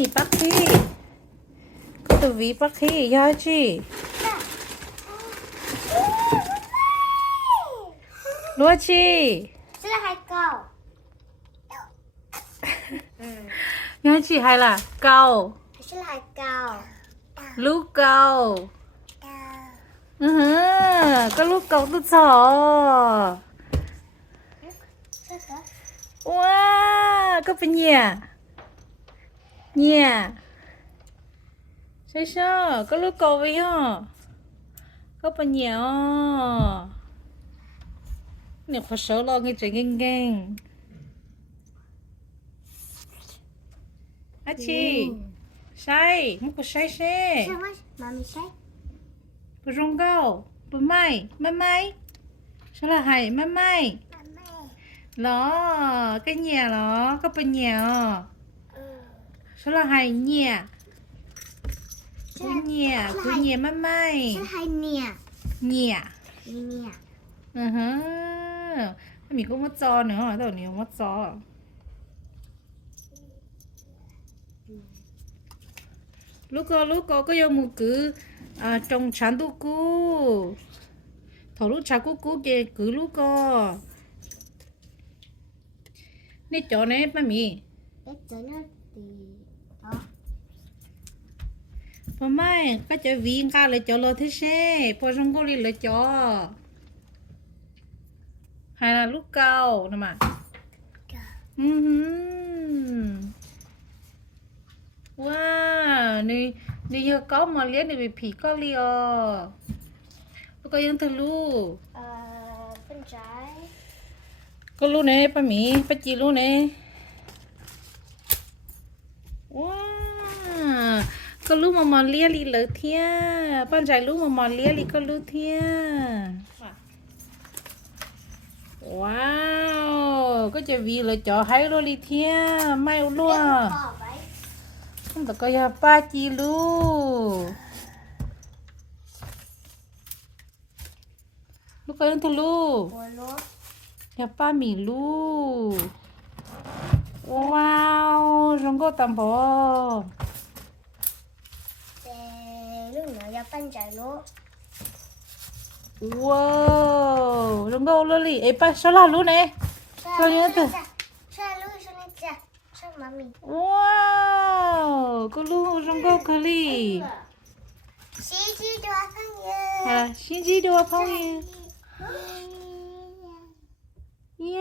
你巴克，个都为巴克要去，罗去，这个还高。要去还啦，高，这个还高。ลูกเก่าก็ลูกเก่าตัวสอ这个ว้าก็เป็นเนี่ยใช่ใช่ก็ลูกเก่าไปอ่ะก็เป็นเนี่ยอ่ะเนี่ยขอเช้าลองให้ใจเก่งๆอาชีใช่มันก็ใช่ใช่什么？妈咪谁？不中高不ไม่ใช่ละให้ไม่妈妈。เหรอก็เนี่ยเหรอก็เป็นเนี่ยอ่ะใช่ละให้เนี่ยคือเนี่ยไม่这还捏เนี่ย捏。ฮะมีก็มาจอเนอะตอนนี้มาจอลูกก็ยังมือกือจงฉันตุกูถอดลูกชากูเกกือลูกก็นี่จอเนี่ยป้ามี哎，这呢？哦。ป้าไม่ก็จะวิ่งกันเลยจอรถที่เช่พอฉันก็เลยจอให้ละลูกเก่านะมาว้านี่ยังก็มาเลี้ยงในผีก็เลี้ยแล้วก็ยังทะลุ笨仔。ก็รู้เนี่ยป้าหมีป้าจีรู้เนี่ยว้าก็รู้มาเลี้ยลีเลยเทียป้าใจรู้มาเลี้ยลีก็รู้เทียว้าวก็จะวีเลยจ่อให้โรลีเทียไม่รู้อ่ะแต่ก็อย่าป้าจีรู้ลูกก็ยังทะลุอย่าป้าหมีรู้ว้าวรองก็ตำบอลูกหนู要笨仔咯。ว้าวรองก็เลยเอ้ป้าชอบรู้เนี่ยชอบยังไงตัว帅路上那只，帅妈咪。ว้าวก็รู้รองก็可以星期多朋友。好了星期多朋友耶